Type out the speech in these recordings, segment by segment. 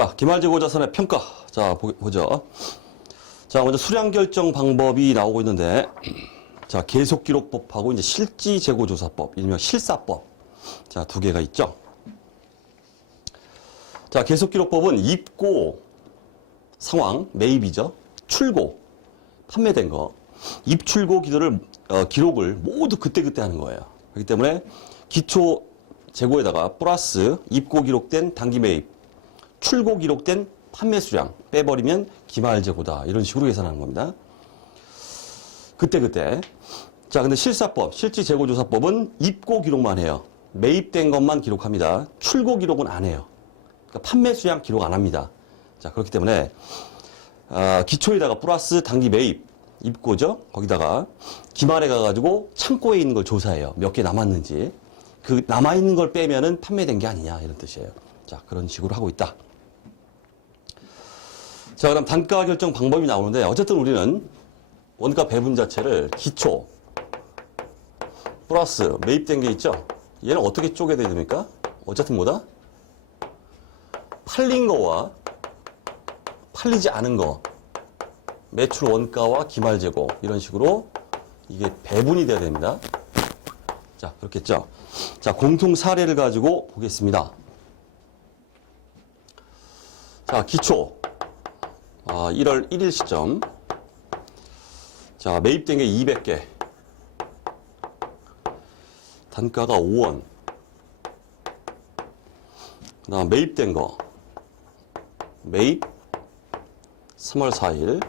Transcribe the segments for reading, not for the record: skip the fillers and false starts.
자, 기말재고자산의 평가. 자, 보죠. 자, 먼저 수량 결정 방법이 나오고 있는데, 자, 계속기록법하고 이제 실지재고조사법, 일명 실사법. 자, 두 개가 있죠. 자, 계속기록법은 입고 상황, 매입이죠. 출고, 판매된 거. 입출고 기록을 모두 그때그때 하는 거예요. 그렇기 때문에 기초 재고에다가 플러스 입고 기록된 단기 매입, 출고 기록된 판매 수량 빼버리면 기말 재고다. 이런 식으로 계산하는 겁니다. 그때그때. 자, 근데 실사법, 실지 재고 조사법은 입고 기록만 해요. 매입된 것만 기록합니다. 출고 기록은 안 해요. 그러니까 판매 수량 기록 안 합니다. 자, 그렇기 때문에 기초에다가 플러스 단기 매입, 입고죠. 거기다가 기말에 가가지고 창고에 있는 걸 조사해요. 몇 개 남았는지. 그 남아있는 걸 빼면은 판매된 게 아니냐 이런 뜻이에요. 자, 그런 식으로 하고 있다. 자, 그럼 단가 결정 방법이 나오는데 어쨌든 우리는 원가 배분 자체를 기초 플러스 매입된 게 있죠. 얘는 어떻게 쪼개야 됩니까? 어쨌든 뭐다? 팔린 거와 팔리지 않은 거, 매출 원가와 기말 재고 이런 식으로 이게 배분이 돼야 됩니다. 자, 그렇겠죠. 자, 공통 사례를 가지고 보겠습니다. 자, 기초 1월 1일 시점. 자, 매입된 게 200개. 단가가 5원. 그다음 매입된 거. 매입 3월 4일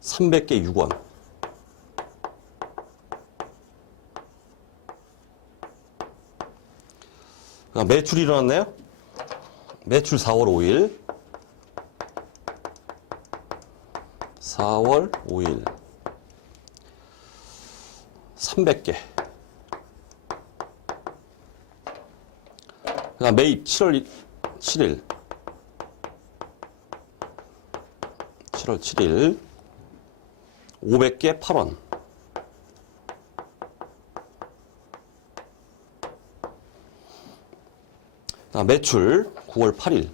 300개 6원. 그다음 매출이 일어났네요. 매출 4월 5일 4월 5일 300개. 그다음 매입 7월 7일 500개 8원. 그다음 매출 9월 8일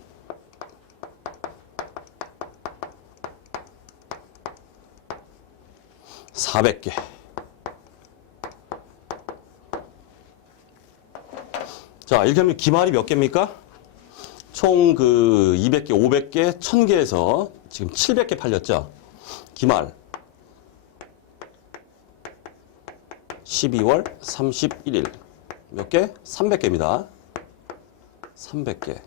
400개. 자, 이렇게 하면 기말이 몇 개입니까? 총 200개, 500개, 1000개에서 지금 700개 팔렸죠? 기말. 12월 31일. 몇 개? 300개입니다. 300개.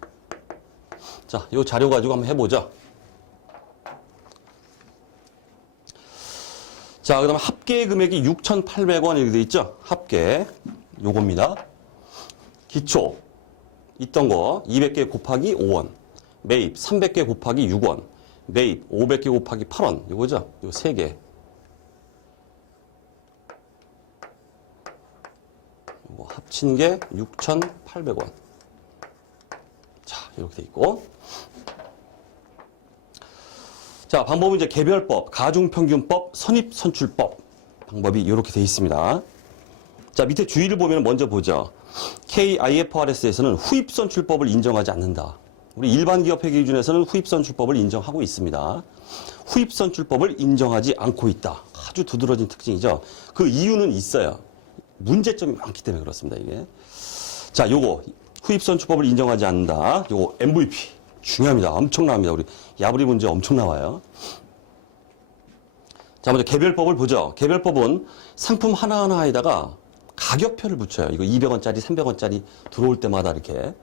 자, 이 자료 가지고 한번 해보죠. 자, 그 다음에 합계 금액이 6,800원 이렇게 돼 있죠? 합계. 요겁니다. 기초. 있던 거 200개 곱하기 5원. 매입 300개 곱하기 6원. 매입 500개 곱하기 8원. 요거죠? 요 3개. 요거 합친 게 6,800원. 자, 이렇게 돼 있고. 자, 방법은 이제 개별법, 가중평균법, 선입선출법 방법이 이렇게 돼 있습니다. 자, 밑에 주의를 보면 먼저 보죠. KIFRS에서는 후입선출법을 인정하지 않는다. 우리 일반 기업회계 기준에서는 후입선출법을 인정하고 있습니다. 후입선출법을 인정하지 않고 있다. 아주 두드러진 특징이죠. 그 이유는 있어요. 문제점이 많기 때문에 그렇습니다, 이게. 자, 요거 후입선출법을 인정하지 않는다. 요거 MVP. 중요합니다. 엄청납니다. 우리 야부리 문제 엄청 나와요. 자, 먼저 개별법을 보죠. 개별법은 상품 하나하나에다가 가격표를 붙여요. 이거 200원짜리, 300원짜리 들어올 때마다 이렇게.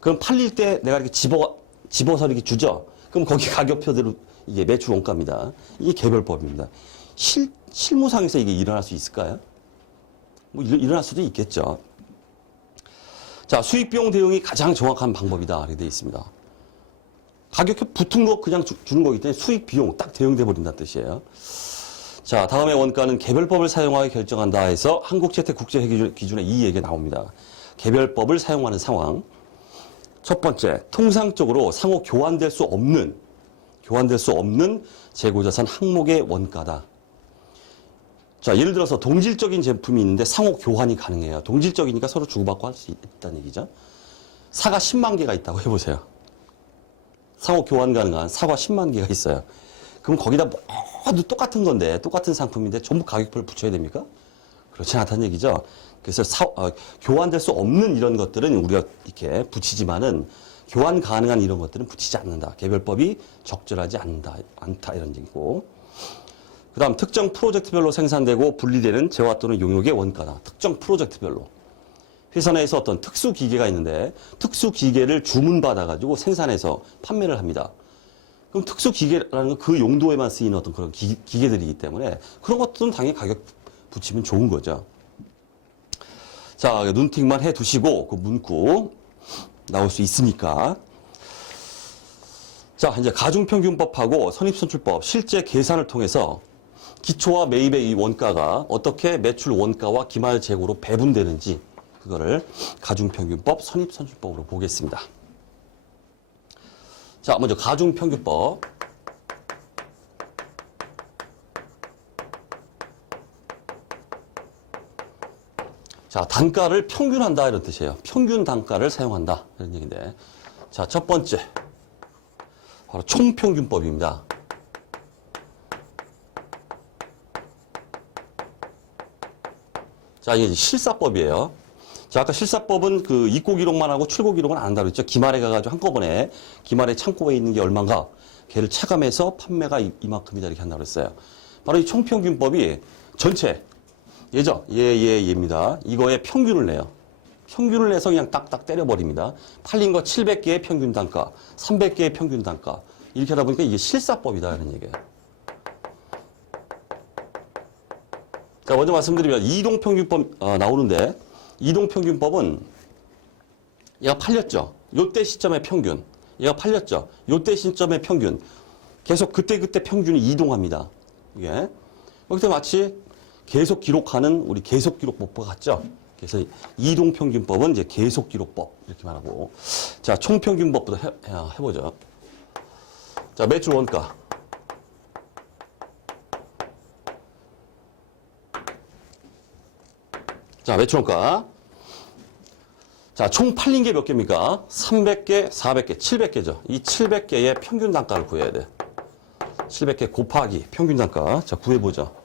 그럼 팔릴 때 내가 이렇게 집어서 이렇게 주죠. 그럼 거기 가격표대로 이게 매출 원가입니다. 이게 개별법입니다. 실무상에서 이게 일어날 수 있을까요? 뭐 일어날 수도 있겠죠. 자, 수익비용 대응이 가장 정확한 방법이다. 이렇게 되어 있습니다. 가격표 붙은 거 그냥 주는 거기 때문에 수익 비용 딱 대응돼 버린다는 뜻이에요. 자, 다음에 원가는 개별법을 사용하여 결정한다 해서 한국재택국제기준에 이 얘기가 나옵니다. 개별법을 사용하는 상황. 첫 번째, 통상적으로 상호 교환될 수 없는 재고자산 항목의 원가다. 자, 예를 들어서 동질적인 제품이 있는데 상호 교환이 가능해요. 동질적이니까 서로 주고받고 할 수 있다는 얘기죠. 사가 10만 개가 있다고 해보세요. 상호 교환 가능한 사과 10만 개가 있어요. 그럼 거기다 모두 똑같은 건데, 똑같은 상품인데 전부 가격표를 붙여야 됩니까? 그렇지 않다는 얘기죠. 그래서 교환될 수 없는 이런 것들은 우리가 이렇게 붙이지만은 교환 가능한 이런 것들은 붙이지 않는다. 개별법이 적절하지 않다 이런 얘기고. 그 다음 특정 프로젝트별로 생산되고 분리되는 재화 또는 용역의 원가다. 특정 프로젝트별로. 회사 내에서 어떤 특수 기계가 있는데 특수 기계를 주문받아가지고 생산해서 판매를 합니다. 그럼 특수 기계라는 건 그 용도에만 쓰이는 어떤 그런 기계들이기 때문에 그런 것들은 당연히 가격 붙이면 좋은 거죠. 자, 눈팅만 해 두시고 그 문구 나올 수 있으니까. 자, 이제 가중평균법하고 선입선출법 실제 계산을 통해서 기초와 매입의 이 원가가 어떻게 매출 원가와 기말 재고로 배분되는지 그거를 가중평균법, 선입선출법으로 보겠습니다. 자, 먼저 가중평균법. 자, 단가를 평균한다 이런 뜻이에요. 평균 단가를 사용한다 이런 얘기인데. 자, 첫 번째 바로 총평균법입니다. 자, 이게 실사법이에요. 자, 아까 실사법은 그 입고 기록만 하고 출고 기록은 안 한다고 했죠. 기말에 가가지고 한꺼번에 기말에 창고에 있는 게 얼마인가 걔를 차감해서 판매가 이만큼이다 이렇게 한다고 했어요. 바로 이 총평균법이 전체 얘죠. 얘입니다. 이거의 평균을 내요. 평균을 내서 그냥 딱딱 때려버립니다. 팔린 거 700개의 평균 단가, 300개의 평균 단가 이렇게 하다 보니까 이게 실사법이다 이런 얘기예요. 자, 먼저 말씀드리면 이동평균법 나오는데 이동평균법은 얘가 팔렸죠. 요때 시점의 평균. 얘가 팔렸죠. 요때 시점의 평균. 계속 그때그때 평균이 이동합니다. 이게. 여기서 마치 계속 기록하는 우리 계속기록법과 같죠. 그래서 이동평균법은 이제 계속기록법 이렇게 말하고. 자, 총평균법부터 해보죠. 자, 매출 원가. 자, 매출 원가. 자, 총 팔린 게 몇 개입니까? 300개, 400개, 700개죠. 이 700개의 평균 단가를 구해야 돼. 700개 곱하기 평균 단가. 자, 구해보죠.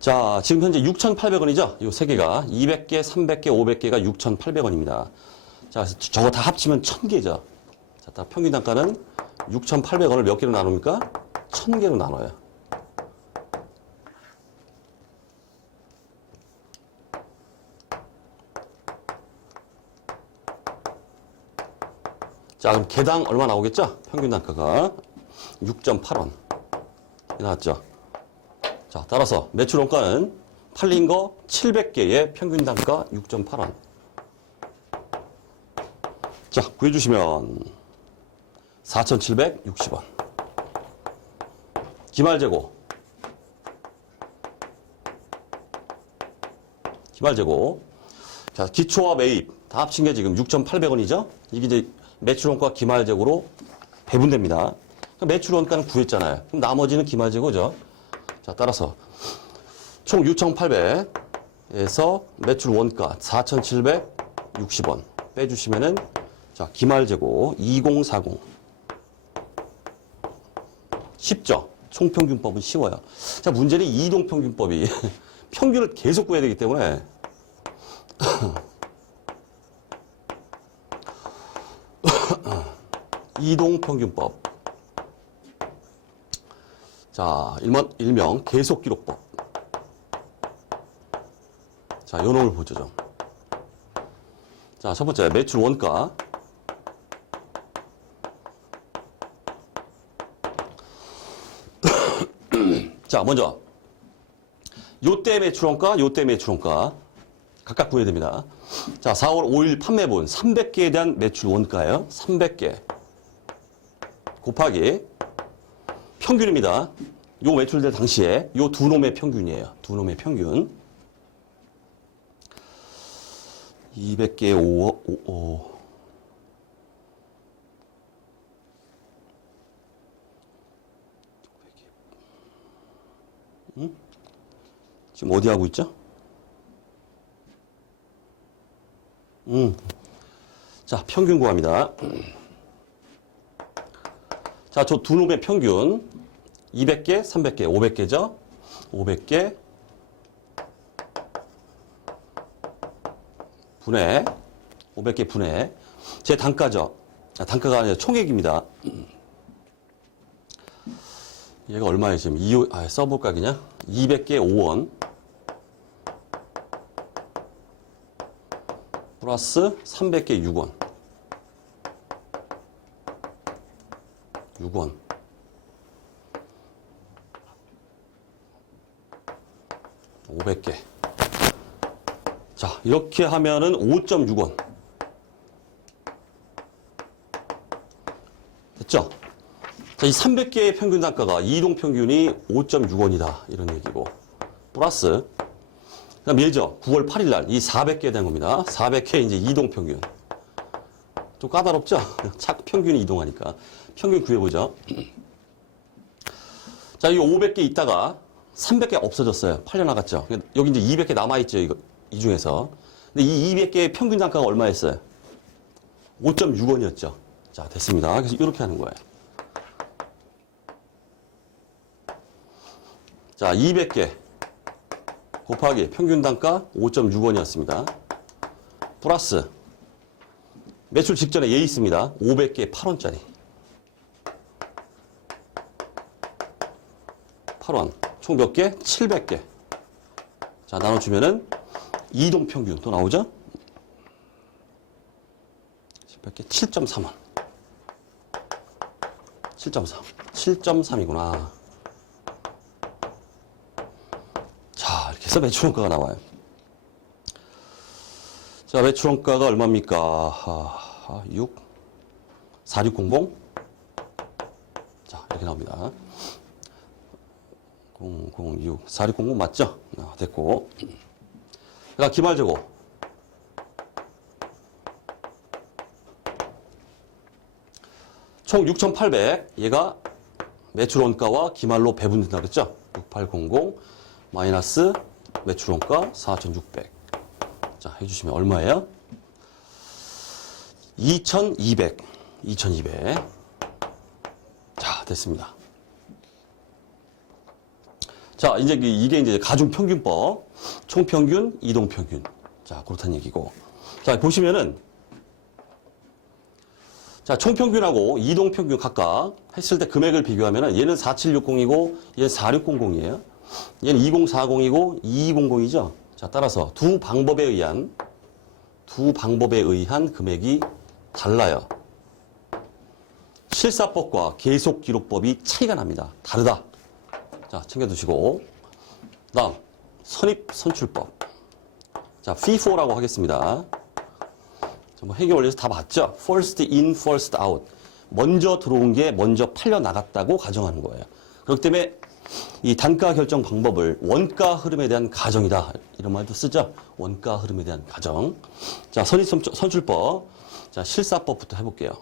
자, 지금 현재 6,800원이죠? 이 세 개가. 200개, 300개, 500개가 6,800원입니다. 자, 저거 다 합치면 1,000개죠. 자, 딱 평균 단가는 6,800원을 몇 개로 나눕니까? 1,000개로 나눠요. 자, 그럼 개당 얼마 나오겠죠? 평균 단가가 6.8원. 나왔죠? 자, 따라서 매출 원가는 팔린 거 700개의 평균 단가 6.8원. 자, 구해주시면 4,760원. 기말재고. 기말재고. 자, 기초와 매입 다 합친 게 지금 6,800원이죠? 이게 이제 매출 원가 기말재고로 배분됩니다. 매출 원가는 구했잖아요. 그럼 나머지는 기말재고죠. 자, 따라서 총 6,800에서 매출 원가 4,760원 빼주시면은 자, 기말재고 2040. 쉽죠? 총평균법은 쉬워요. 자, 문제는 이동평균법이 평균을 계속 구해야 되기 때문에 이동평균법. 자, 일명 계속기록법. 자, 요 놈을 보죠, 좀. 자, 첫 번째, 매출 원가. 자, 먼저, 요때 매출 원가, 요때 매출 원가. 각각 구해야 됩니다. 자, 4월 5일 판매분 300개에 대한 매출 원가예요. 300개. 곱하기 평균입니다. 요 매출될 당시에 요 두 놈의 평균이에요. 두 놈의 평균. 200개의 5. 지금 어디 하고 있죠? 자, 평균 구합니다. 자, 저 두 놈의 평균 200개, 300개, 500개죠. 500개 분해 500개 분해 제 단가죠. 단가가 아니라 총액입니다. 얘가 얼마에 지금 써볼까 그냥 200개 5원 플러스 300개 6원 6원 500개 자 이렇게 하면은 5.6원 됐죠? 자, 이 300개의 평균 단가가 이동 평균이 5.6원이다 이런 얘기고 플러스 그다음 얘죠 9월 8일 날 이 400개 된 겁니다. 400회 이제 이동 평균 좀 까다롭죠? 자꾸 평균이 이동하니까 평균 구해보죠. 자, 이 500개 있다가 300개 없어졌어요. 팔려나갔죠. 여기 이제 200개 남아있죠. 이 중에서. 근데 이 200개의 평균 단가가 얼마였어요? 5.6원이었죠. 자, 됐습니다. 그래서 이렇게 하는 거예요. 자, 200개 곱하기 평균 단가 5.6원이었습니다. 플러스 매출 직전에 얘 있습니다. 500개 8원짜리. 8원. 총 몇 개? 700개. 자, 나눠주면은 이동 평균 또 나오죠? 700개 7.3원. 7.3. 7.3이구나. 자, 이렇게 해서 매출 원가가 나와요. 자, 매출 원가가 얼마입니까? 4600. 자, 이렇게 나옵니다. 006. 4600 맞죠? 됐고. 그다음 기말재고. 총 6,800. 얘가 매출 원가와 기말로 배분된다 그랬죠? 6800 마이너스 매출 원가 4,600. 자, 해주시면 얼마예요? 2,200. 2,200. 자, 됐습니다. 자, 이제 이게 이제 가중평균법. 총평균, 이동평균. 자, 그렇다는 얘기고. 자, 보시면은. 자, 총평균하고 이동평균 각각 했을 때 금액을 비교하면은 얘는 4760이고 얘는 4600이에요. 얘는 2040이고 2200이죠. 자, 따라서 두 방법에 의한 금액이 달라요. 실사법과 계속기록법이 차이가 납니다. 다르다. 자, 챙겨두시고. 다음, 선입선출법. 자, FIFO라고 하겠습니다. 뭐 해결 원리에서 다 봤죠? First in, first out. 먼저 들어온 게 먼저 팔려나갔다고 가정하는 거예요. 그렇기 때문에 이 단가 결정 방법을 원가 흐름에 대한 가정이다. 이런 말도 쓰죠? 원가 흐름에 대한 가정. 자, 선입선출법. 자, 실사법부터 해볼게요.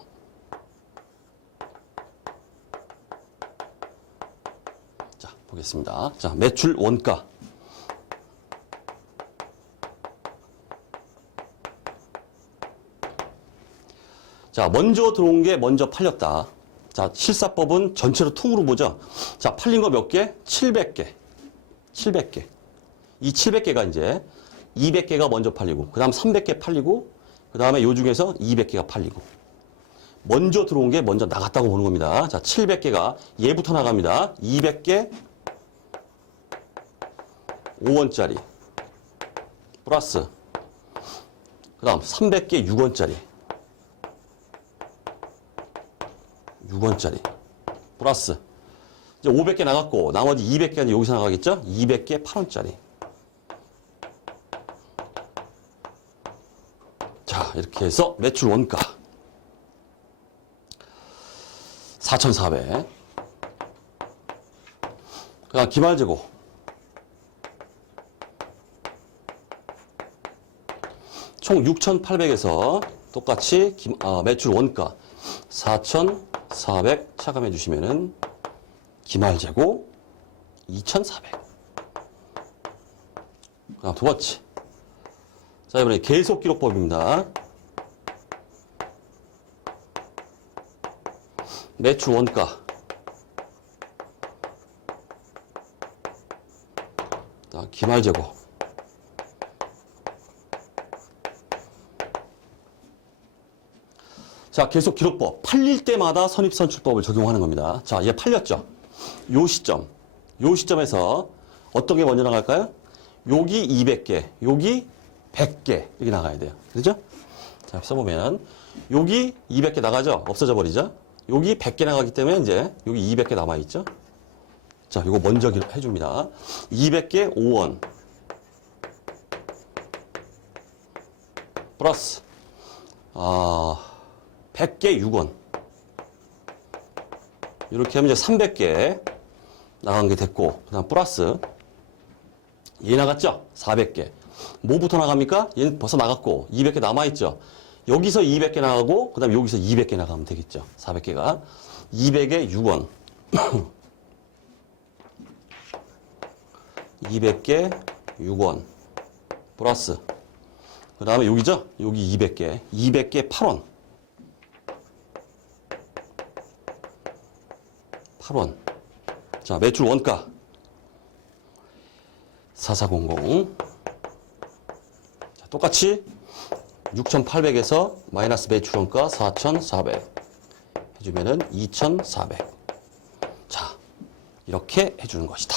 자, 보겠습니다. 자, 매출 원가. 자, 먼저 들어온 게 먼저 팔렸다. 자, 실사법은 전체로 통으로 보죠. 자, 팔린 거 몇 개? 700개. 700개. 이 700개가 이제 200개가 먼저 팔리고, 그 다음 300개 팔리고, 그 다음에 요 중에서 200개가 팔리고. 먼저 들어온 게 먼저 나갔다고 보는 겁니다. 자, 700개가 얘부터 나갑니다. 200개 5원짜리. 플러스. 그 다음 300개 6원짜리. 6원짜리. 플러스. 이제 500개 나갔고, 나머지 200개는 여기서 나가겠죠? 200개 8원짜리. 자, 이렇게 해서 매출 원가. 4,400. 그 다음 기말재고. 총 6,800에서 똑같이 매출 원가 4,400 차감해 주시면은 기말재고 2,400. 그다음 두 번째. 자, 이번에 계속기록법입니다. 매출 원가. 자, 기말재고. 자, 계속기록법. 팔릴 때마다 선입선출법을 적용하는 겁니다. 자, 얘 팔렸죠? 요 시점에서 어떤 게 먼저 나갈까요? 여기 200개, 여기 100개 이렇게 나가야 돼요. 그죠? 자, 써보면 여기 200개 나가죠? 없어져 버리죠? 여기 100개 나가기 때문에 이제 여기 200개 남아있죠? 자, 이거 먼저 해줍니다. 200개 5원 플러스 100개 6원 이렇게 하면 이제 300개 나간 게 됐고 그 다음 플러스 얘 나갔죠? 400개 뭐부터 나갑니까? 얘는 벌써 나갔고 200개 남아있죠? 여기서 200개 나가고 그 다음에 여기서 200개 나가면 되겠죠? 400개가 200에 6원 200개 6원 플러스 그 다음에 여기죠? 여기 200개 200개 8원 8원 자 매출 원가 4400 자, 똑같이 6,800에서 마이너스 매출 원가 4,400 해주면은 2,400 자 이렇게 해주는 것이다.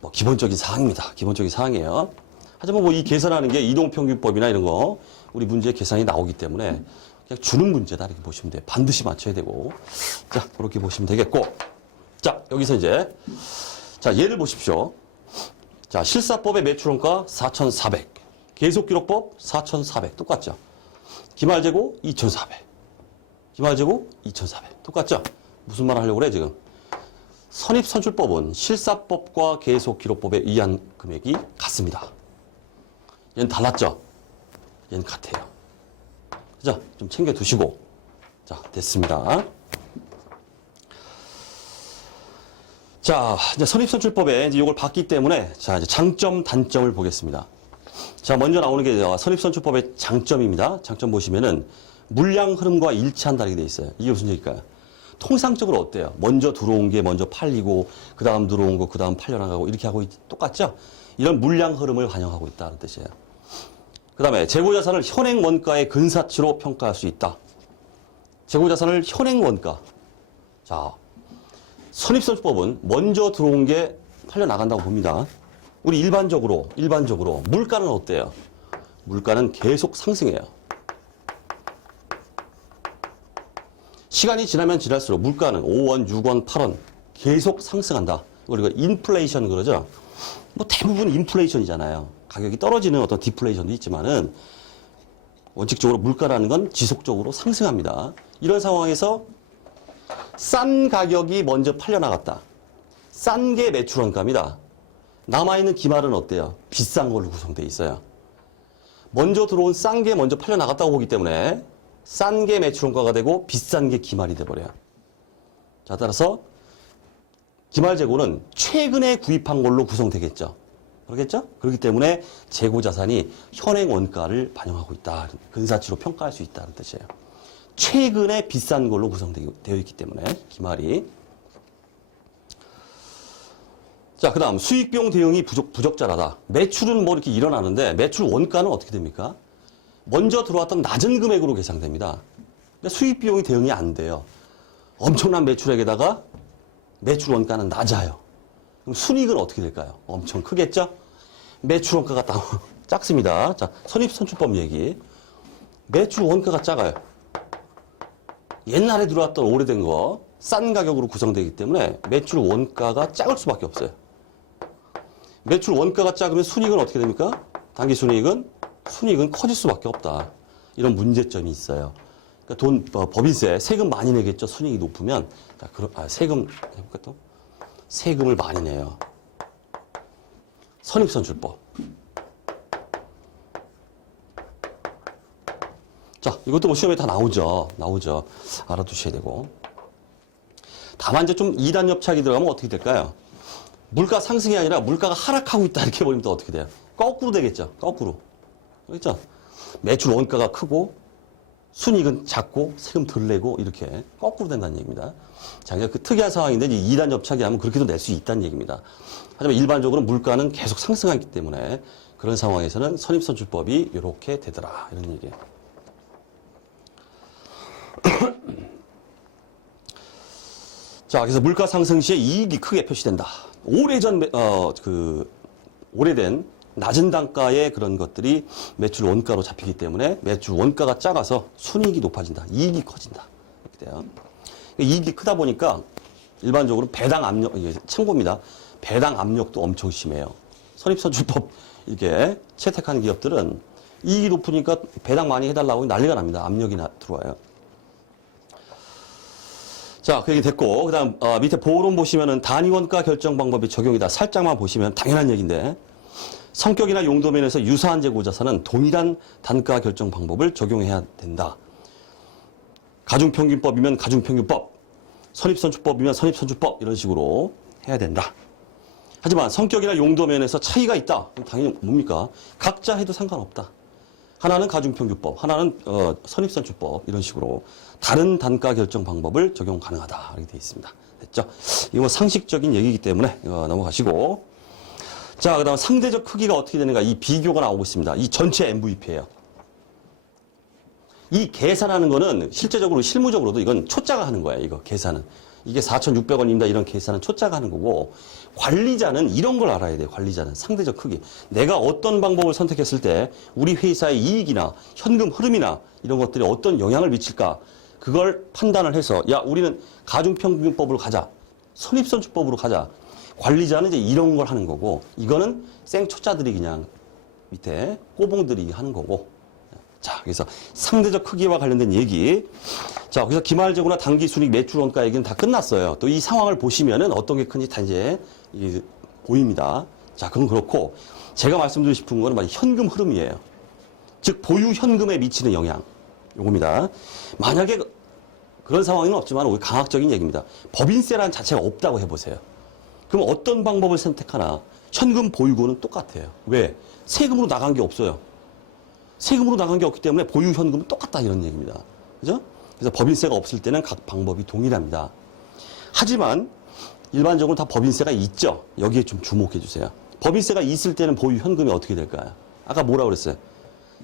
뭐 기본적인 사항입니다. 기본적인 사항이에요. 하지만 뭐 이 계산하는 게 이동평균법이나 이런 거 우리 문제 계산이 나오기 때문에 그냥 주는 문제다 이렇게 보시면 돼요. 반드시 맞춰야 되고 자 그렇게 보시면 되겠고 자 여기서 이제 자 예를 보십시오. 자 실사법의 매출원가 4,400 계속기록법 4,400 똑같죠. 기말재고 2,400 기말재고 2,400 똑같죠. 무슨 말 하려고 그래 지금. 선입선출법은 실사법과 계속기록법에 의한 금액이 같습니다. 얘는 달랐죠? 얘는 같아요. 그죠? 좀 챙겨두시고. 자, 됐습니다. 자, 이제 선입선출법에 이제 이걸 봤기 때문에 자, 이제 장점, 단점을 보겠습니다. 자, 먼저 나오는 게 선입선출법의 장점입니다. 장점 보시면은 물량 흐름과 일치한다 이렇게 돼 있어요. 이게 무슨 얘기일까요? 통상적으로 어때요? 먼저 들어온 게 먼저 팔리고 그 다음 들어온 거 그 다음 팔려나가고 이렇게 하고 똑같죠? 이런 물량 흐름을 반영하고 있다는 뜻이에요. 그 다음에 재고자산을 현행 원가의 근사치로 평가할 수 있다. 재고자산을 현행 원가. 자, 선입선출법은 먼저 들어온 게 팔려나간다고 봅니다. 우리 일반적으로 물가는 어때요? 물가는 계속 상승해요. 시간이 지나면 지날수록 물가는 5원, 6원, 8원 계속 상승한다. 우리가 인플레이션 그러죠. 뭐 대부분 인플레이션이잖아요. 가격이 떨어지는 어떤 디플레이션도 있지만은 원칙적으로 물가라는 건 지속적으로 상승합니다. 이런 상황에서 싼 가격이 먼저 팔려나갔다. 싼 게 매출원가입니다. 남아있는 기말은 어때요? 비싼 걸로 구성되어 있어요. 먼저 들어온 싼 게 먼저 팔려나갔다고 보기 때문에 싼 게 매출원가가 되고 비싼 게 기말이 돼버려요. 자, 따라서 기말재고는 최근에 구입한 걸로 구성되겠죠. 그렇겠죠? 그렇기 때문에 재고자산이 현행 원가를 반영하고 있다. 근사치로 평가할 수 있다는 뜻이에요. 최근에 비싼 걸로 구성되어 있기 때문에 기말이. 자, 그 다음 수익비용 대응이 부적절하다. 매출은 뭐 이렇게 일어나는데 매출 원가는 어떻게 됩니까? 먼저 들어왔던 낮은 금액으로 계산됩니다. 근데 수익비용이 대응이 안 돼요. 엄청난 매출액에다가 매출 원가는 낮아요. 그럼 순이익은 어떻게 될까요? 엄청 크겠죠? 매출 원가가 작습니다. 자, 선입선출법 얘기. 매출 원가가 작아요. 옛날에 들어왔던 오래된 거 싼 가격으로 구성되기 때문에 매출 원가가 작을 수밖에 없어요. 매출 원가가 작으면 순이익은 어떻게 됩니까? 당기순이익은 커질 수밖에 없다. 이런 문제점이 있어요. 그러니까 법인세, 세금 많이 내겠죠. 순이익이 높으면. 세금, 해볼까 또? 세금을 많이 내요. 선입선출법. 자, 이것도 뭐 시험에 다 나오죠. 알아두셔야 되고. 다만 이제 좀 2단 협착이 들어가면 어떻게 될까요? 물가 상승이 아니라 물가가 하락하고 있다. 이렇게 보면 또 어떻게 돼요? 거꾸로 되겠죠. 거꾸로. 그렇죠? 매출 원가가 크고 순이익은 작고 세금 덜 내고 이렇게 거꾸로 된다는 얘기입니다. 자, 그 특이한 상황인데 이제 2단 접착이 하면 그렇게도 낼 수 있다는 얘기입니다. 하지만 일반적으로 물가는 계속 상승하기 때문에 그런 상황에서는 선입선출법이 이렇게 되더라 이런 얘기예요. 자, 그래서 물가 상승 시에 이익이 크게 표시된다. 오래된 낮은 단가의 그런 것들이 매출 원가로 잡히기 때문에 매출 원가가 작아서 순이익이 높아진다. 이익이 커진다. 이렇게 돼요. 이익이 크다 보니까 일반적으로 배당 압력, 이게 참고입니다. 배당 압력도 엄청 심해요. 선입선출법 이렇게 채택하는 기업들은 이익이 높으니까 배당 많이 해달라고 난리가 납니다. 압력이 들어와요. 자, 그 얘기 됐고, 그 다음, 밑에 보호론 보시면은 단위원가 결정 방법이 적용이다. 살짝만 보시면 당연한 얘기인데, 성격이나 용도 면에서 유사한 재고자산은 동일한 단가 결정 방법을 적용해야 된다. 가중평균법이면 가중평균법, 선입선출법이면 선입선출법, 이런 식으로 해야 된다. 하지만 성격이나 용도 면에서 차이가 있다. 그럼 당연히 뭡니까? 각자 해도 상관없다. 하나는 가중평균법, 하나는 선입선출법 이런 식으로 다른 단가 결정 방법을 적용 가능하다 이렇게 되어 있습니다. 됐죠? 이거 상식적인 얘기이기 때문에 넘어가시고, 자, 그다음 상대적 크기가 어떻게 되는가 이 비교가 나오고 있습니다. 이 전체 MVP예요. 이 계산하는 거는 실제적으로 실무적으로도 이건 초짜가 하는 거예요. 이거 계산은. 이게 4,600원입니다. 이런 계산은 초짜가 하는 거고, 관리자는 이런 걸 알아야 돼요. 관리자는 상대적 크기. 내가 어떤 방법을 선택했을 때 우리 회사의 이익이나 현금 흐름이나 이런 것들이 어떤 영향을 미칠까, 그걸 판단을 해서 야, 우리는 가중평균법으로 가자, 선입선출법으로 가자. 관리자는 이제 이런 걸 하는 거고, 이거는 생초짜들이 그냥 밑에 꼬봉들이 하는 거고. 자, 그래서 상대적 크기와 관련된 얘기. 자, 그래서 기말재고나 당기순이익 매출원가 얘기는 다 끝났어요. 또 이 상황을 보시면은 어떤 게 큰지 다 이제 보입니다. 자, 그건 그렇고, 제가 말씀드리고 싶은 거는 현금 흐름이에요. 즉, 보유 현금에 미치는 영향. 요겁니다. 만약에 그런 상황은 없지만 우리 강학적인 얘기입니다. 법인세라는 자체가 없다고 해보세요. 그럼 어떤 방법을 선택하나 현금 보유고는 똑같아요. 왜? 세금으로 나간 게 없어요. 세금으로 나간 게 없기 때문에 보유 현금은 똑같다 이런 얘기입니다. 그죠? 그래서 법인세가 없을 때는 각 방법이 동일합니다. 하지만 일반적으로 다 법인세가 있죠. 여기에 좀 주목해 주세요. 법인세가 있을 때는 보유 현금이 어떻게 될까요? 아까 뭐라고 그랬어요?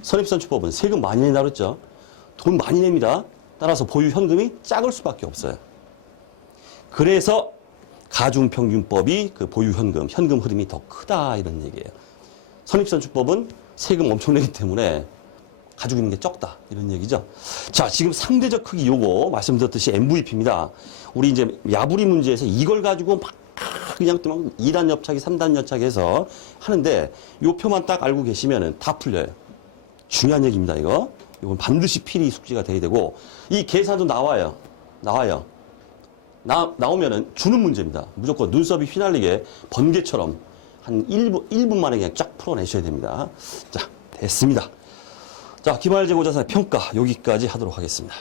선입선출법은 세금 많이 낸다고 그랬죠. 돈 많이 냅니다. 따라서 보유 현금이 작을 수밖에 없어요. 그래서 가중평균법이 그 보유 현금 흐름이 더 크다 이런 얘기예요. 선입선출법은 세금 엄청 내기 때문에 가지고 있는 게 적다 이런 얘기죠. 자, 지금 상대적 크기 요거 말씀드렸듯이 MVP입니다. 우리 이제 야부리 문제에서 이걸 가지고 막 그냥 또 막 2단 접착이 3단 접착해서 하는데 요 표만 딱 알고 계시면은 다 풀려요. 중요한 얘기입니다, 이거. 이건 반드시 필히 숙지가 돼야 되고, 이 계산도 나와요. 나오면은 주는 문제입니다. 무조건 눈썹이 휘날리게 번개처럼 한 1분 만에 그냥 쫙 풀어내셔야 됩니다. 자, 됐습니다. 자, 기말재고자산의 평가 여기까지 하도록 하겠습니다.